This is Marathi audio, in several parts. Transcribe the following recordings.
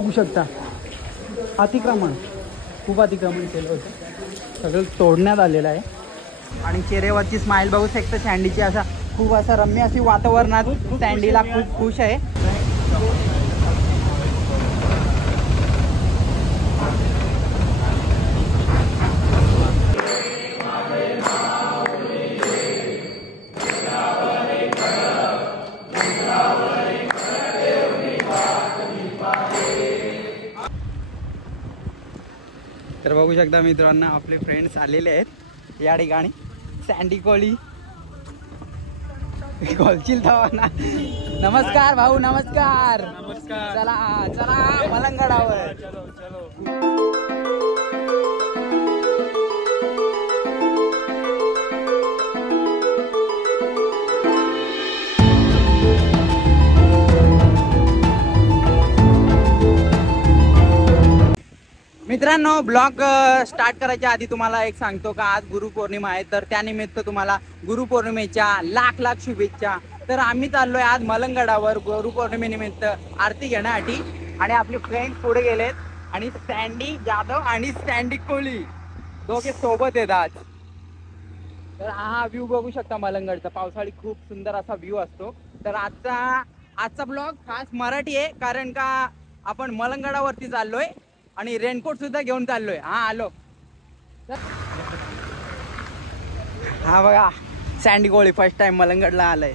बघू शकता, अतिक्रमण, खूप अतिक्रमण केलं होतं, सगळं तोडण्यात आलेलं आहे. आणि चेहऱ्यावरची स्माइल बघू शकता सँडीची, असा खूप असं रम्य अशी वातावरणात सँडीला खूप खुश आहे. तर बघू शकता मित्रांनो, आपले फ्रेंड्स आलेले आहेत या ठिकाणी. सँडी कोळी कॉलशील धावाना. नमस्कार भाऊ, नमस्कार. नमस्कार. चला चला मलंगडावर. चलो चलो. मित्रांनो, ब्लॉग स्टार्ट करायच्या आधी तुम्हाला एक सांगतो का आज गुरुपौर्णिमा आहे, तर त्यानिमित्त तुम्हाला गुरुपौर्णिमेच्या लाख लाख शुभेच्छा. तर आम्ही चाललोय आज मलंगडावर गुरुपौर्णिमेनिमित्त आरती घेण्यासाठी. आणि आपले फ्रेंड्स पुढे गेलेत आणि सँडी जाधव आणि सँडी कोळी दोघे सोबत आहेत आज. तर हा व्ह्यू बघू शकता मलंगडचा. पावसाळी खूप सुंदर असा व्ह्यू असतो. तर आजचा ब्लॉग खास मराठी आहे, कारण का आपण मलंगडावरती चाललोय आणि रेनकोट सुद्धा घेऊन चाललोय. हा आलो. हा बघा, सँडी कोळी फर्स्ट टाइम मलंगडला आलंय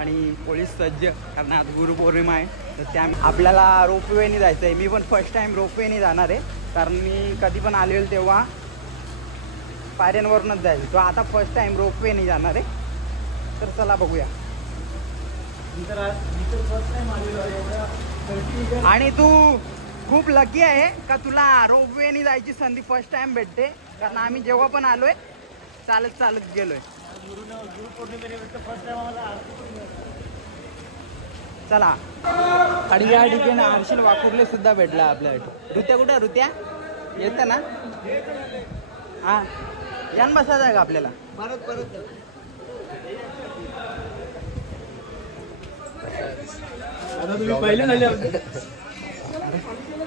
आणि पोलीस सज्ज, कारण आज गुरुपौर्णिमा आहे. तर त्या आपल्याला रोपवेने जायचं आहे. मी पण फर्स्ट टाइम रोपवेने जाणार आहे, कारण मी कधी पण आलेलो तेव्हा पायऱ्यांवरूनच जायचं. तो आता फर्स्ट टाइम रोपवेने जाणार आहे. तर चला बघूया. आणि तू खूप लकी आहे का तुला रोपवेने जायची संधी फर्स्ट टाइम भेटते, कारण आम्ही जेव्हा पण आलोय चालत चालत गेलोय. चला. आणि या ठिकाणी हर्षल वाकुर्ले सुद्धा भेटला आपल्याला. ऋत्या कुठे? ऋत्या येत ना? हा, यान बसायचं आहे का आपल्याला?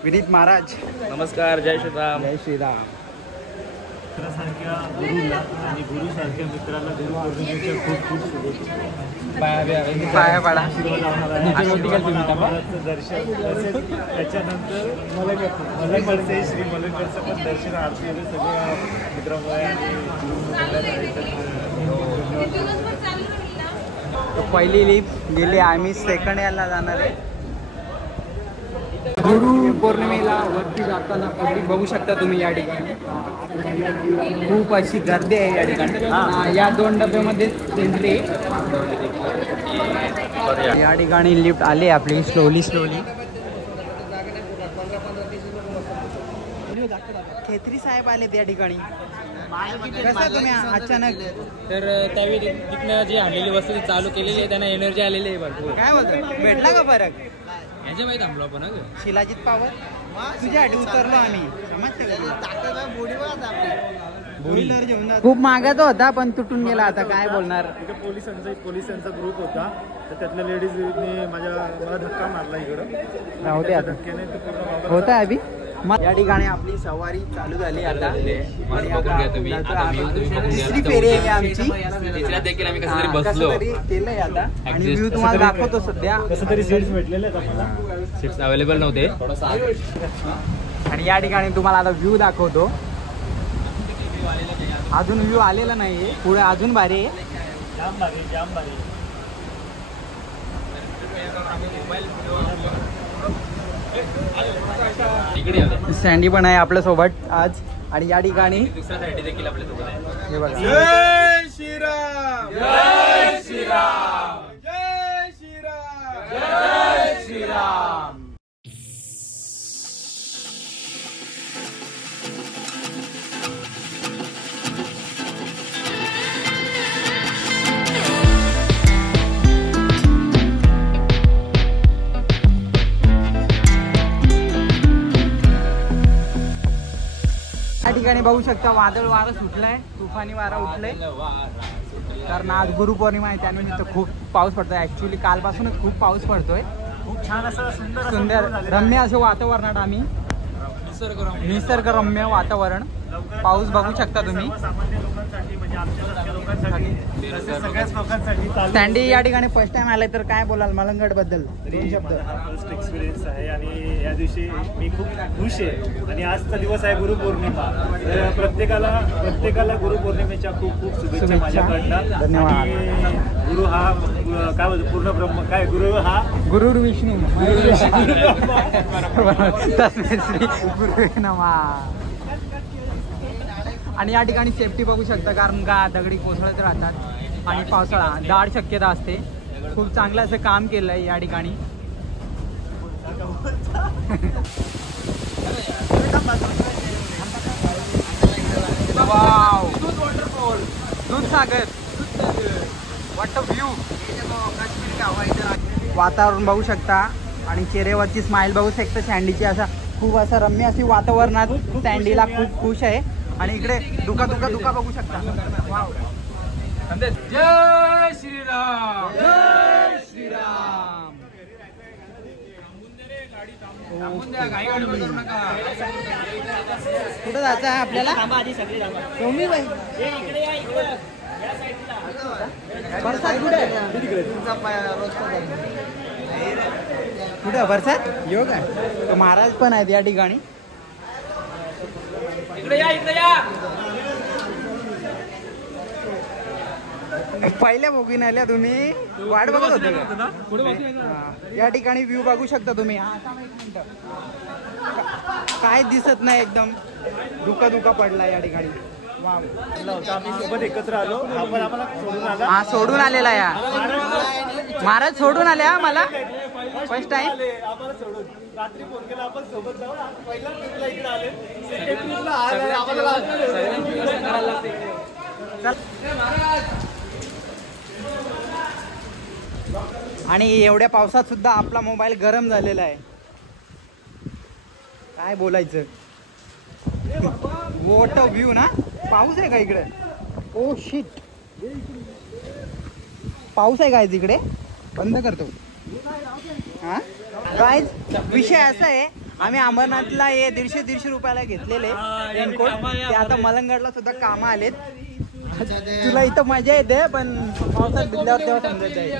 विनीत महाराज नमस्कार. जय श्रीराम. जय श्रीराम. मित्रासारख्या गुरुला आणि गुरुसारख्या मित्राला गुरुपौर्णिमेच्या खूप खूप शुभेच्छा. पाया पडा. दर्शन त्याच्यानंतर मलंगडचे श्री मलंगडचं पण दर्शन आरती वगैरे सगळ्या मित्रामुळे आणि पहिली लिफ्ट गेली, आम्ही सेकंड याला जाणार आहे. गुरु पौर्णिमेला वरती जाताना पब्लिक बघू शकता तुम्ही या ठिकाणी. खूप अशी गर्दी आहे या ठिकाणी. या 2 डब्यामध्ये एंट्री. या ठिकाणी लिफ्ट आली आपली स्लोली. खेत्री साहेब आले त्या ठिकाणी. कसं तुम्ही अचानक? तर त्यावेळी तिथनं जी आणलेली वस्तू चालू केलेली आहे त्यांना एनर्जी आलेली आहे भरपूर. काय बोलतो, भेटला का फरक? याच्या माहिती थांबलो आपण. शिलाजीत पावर तुझ्यासाठी उतरलो आम्ही. खूप मागाचा होता पण तुटून गेला. आता काय बोलणार. पोलिसांचा ग्रुप होता, तर त्यातल्या लेडीजने मला धक्का मारला इकडं. राहू दे आता. होता अभि. या ठिकाणी आपली सवारी चालू झाली आता. तिसरी फेरी आहे आमची. बसलो केलंय आता आणि व्ह्यू तुम्हाला दाखवतो. सध्या कसं तरी सीट्स भेटलेले आहेत आम्हाला. सीट्स अवेलेबल नव्हते. आणि या ठिकाणी तुम्हाला आता व्ह्यू दाखवतो. अजून व्ह्यू आलेला नाहीये, पुढे अजून भारी आहे. जाम भारी. सँडी पण आहे आपल्या सोबत आज. आणि या ठिकाणी दुसऱ्या साईड देखील आपल्या सोबत आहे. हे बघा. जय श्रीराम. जय श्रीराम. जय श्रीराम. जय श्रीराम. या ठिकाणी बघू शकता वादळ वारा सुटलाय, तुफानी वारा उठलाय. कारण आज गुरुपौर्णिमा आहे, त्यानिमित्त खूप पाऊस पडतोय. ऍक्च्युली कालपासूनच खूप पाऊस पडतोय. खूप छान असं सुंदर असं सुंदर view झालेला रम्य आहे. असे वातावरणात आम्ही निसर्गरम्य वातावरण लवकरात पाऊस लवकर बघू शकता तुम्ही. सर्वसामान्य लोकांसाठी म्हणजे आमच्यासारख्या लोकांसाठी तसेच सगळ्याच लोकांसाठी चालू सँडी या ठिकाणी फर्स्ट टाइम आलाय तर काय बोलाल मलंगड बद्दल दोन शब्द. माझा हा फर्स्ट एक्सपिरियन्स आहे आणि या दिवशी मी खूप खुश आहे आणि आजचा दिवस आहे गुरुपौर्णिमा. तर प्रत्येकाला गुरुपौर्णिमेच्या खूप खूप शुभेच्छा शुभेच्छा. माझ्याकडनं. धन्यवाद. आणि गुरु हा काय बोलतो पूर्ण ब्रह्म काय गुरु हा गुरुर विष्णू तस्मै श्री गुरुवे नमः. आणि या ठिकाणी सेफ्टी बघू शकता कारण का दगडी कोसळत राहतात आणि पावसाळा दाट शक्यता असते. खूप चांगलं असं काम केलंय या ठिकाणी. Wow Dudhsagar what a view. वातावरण बघू शकता आणि चेहऱ्यावरची स्माइल बघू शकता सँडीची. असा खूप असं रम्य अशी वातावरणात सँडीला खूप खुश आहे. आणि इकडे दुका बघू शकता. वाव. जय श्रीराम. जय श्रीराम. कुठं जायचं आहे आपल्याला? सोमी बाई बरसात कुठे बरसात योग आहे तो महाराज पण आहेत या ठिकाणी. इकडे या. पहिल्या बघून आल्या तुम्ही वाट बघत होते का? हा. या ठिकाणी व्ह्यू बघू शकता तुम्ही. काय दिसत नाही एकदम दुका पडला या ठिकाणी. वाव. आम्ही सोबत एकत्र आलो. आपण आम्हाला सोडून आला. हा सोडून आलेला या महाराज सोडून आले हा मला फर्स्ट टाइम. आम्हाला सोडून रात्री फोन केला आपण सोबत जाऊ. पहिला ट्रिपला इकडे आले. सेकंड ट्रिपला आम्हाला आणि एवढ्या पावसात सुद्धा आपला मोबाईल गरम झालेला आहे. काय बोलायचं. वॉट अ व्ह्यू ना. पाऊस आहे का इकडे? ओ शिट पाऊस आहे काय तिकडे? बंद करतो. हा काय विषय असा आहे आम्ही अमरनाथला हे 150 रुपयाला घेतलेले रेनकोट ते आता मलंगडला सुद्धा कामं आलेत. तुला इथं मजा येते पण पावसात भिजल्यावर तेव्हा समजत जाईल.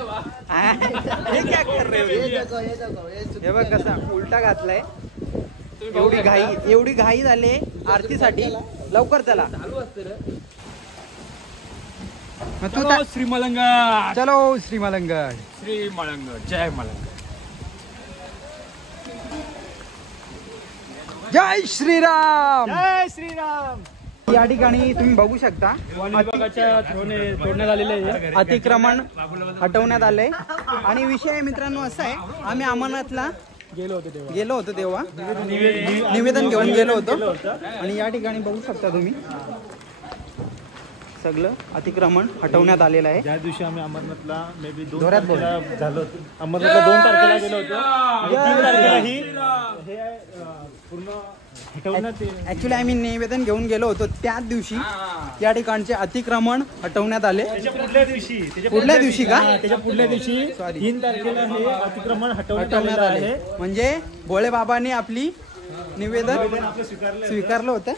हे काय कर रे. हे बघ कसा उलटा घातलाय. एवढी घाई झाली आरतीसाठी. लवकर चला. तू श्री मलंगड. चलो श्री मलंगड. श्री मलंगड. जय मलंगड. जय श्रीराम. जय श्रीराम. या ठिकाणी तुम्ही बघू शकता तोडण्यात आलेले आहे. अतिक्रमण हटवण्यात आलंय. आणि विषय मित्रांनो असा आहे आम्ही अमरनाथला गेलो होतो तेव्हा निवेदन घेऊन गेलो होतो. आणि या ठिकाणी बघू शकता तुम्ही सगळं अतिक्रमण हटवण्यात आलेलं आहे. ज्या दिवशी आम्ही अमरनाथला मे बी 2 जोरात बोल. तारखेला झालो होतो. अमरनाथला 2 तारखेला गेलो होतो आणि 3 तारखेला हे पूर्ण हटवण्यात ऍक्च्युली आम्ही निवेदन घेऊन गेलो होतो त्याच दिवशी या ठिकाणचे अतिक्रमण हटवण्यात आले. त्याच्या पुढल्या दिवशी का? त्याच्या पुढल्या दिवशी Sorry. 3 तारखेला हे अतिक्रमण हटवण्यात हटवण्यात आले. आहे. म्हणजे भोळे बाबांनी आपली निवेदन आपलं स्वीकारलं होतं.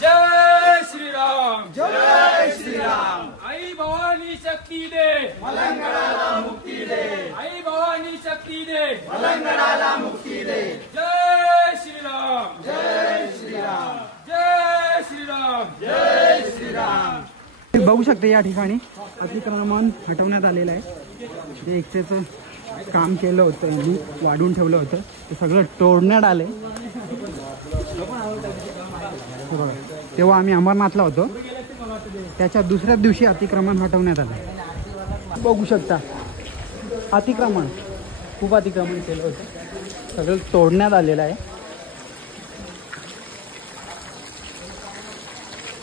जय श्रीराम. जय श्रीराम. आई भवानी शक्ती दे. मलंगडाला मुक्ती दे. आई भवानी शक्ती दे. मलंगडाला मुक्ती दे. जय श्रीराम. जय श्रीराम. जय श्रीराम. जय श्रीराम. बघू शकते या ठिकाणी अतिक्रमण हटवण्यात आलेलं आहे. ते एकट्याचं काम केलं होतं यांनी वाढून ठेवलं होतं ते सगळं तोडण्यात आलंय. बघा तेव्हा आम्ही अमरनाथला होतो त्याच्या दुसऱ्याच दिवशी अतिक्रमण हटवण्यात आलं. बघू शकता अतिक्रमण खूप अतिक्रमण केलं होतं सगळं तोडण्यात आलेलं आहे.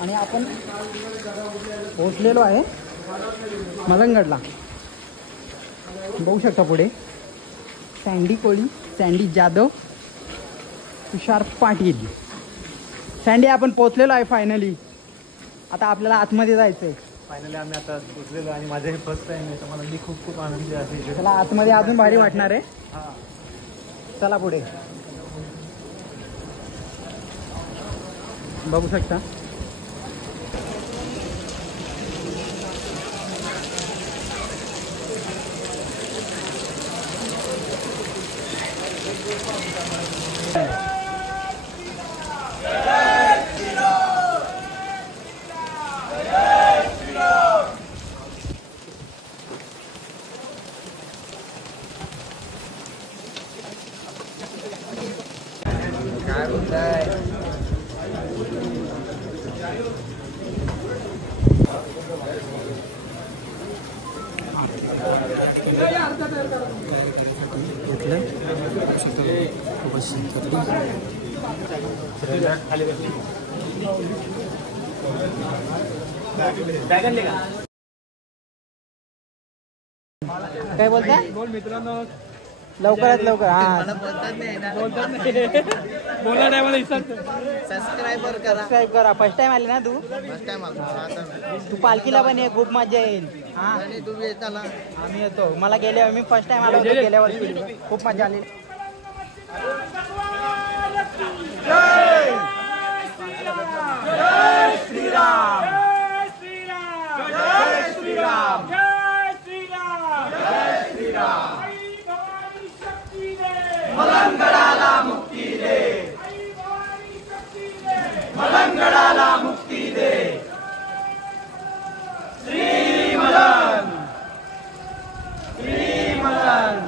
आणि आपण पोहोचलेलो आहे मलंगडला. बघू शकता पुढे सँडी कोळी, सँडी जाधव, तुषार पाटील. सँडी आपण पोहोचलेलो आहे फायनली. आता आपल्याला आतमध्ये जायचंय. फायनली आम्ही आता पोचलेलो आणि माझं हे फर्स्ट टाइम आहे तर मला मी खूप खूप आनंदी आहे. चला आतमध्ये अजून भारी वाटणार आहे. हां चला पुढे बघू शकता. काय बोलताय? काय बोलताय? बोल मित्रांनो, लवकरात लवकर. हा बोला टायमाला सबस्क्राईब करा. फर्स्ट टाइम आले ना तू? तू पालखीला पण ये, खूप मजा येईल. हा आम्ही येतो. मला गेल्या मी फर्स्ट टाइम आलो होतो गेल्या वर्षी, खूप मजा आली. जय श्रीराम, जय श्रीराम, जय श्रीराम. मलंगडाला मुक्ती दे, मलंगडाला मुक्ती दे. श्री मलंग, श्री मलंग.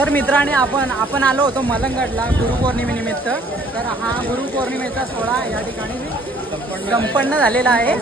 तर मित्रांनी आपण आलो होतो मलंगडला गुरुपौर्णिमेनिमित्त. तर हा गुरुपौर्णिमेचा सोहळा या ठिकाणी संपन्न झालेला आहे.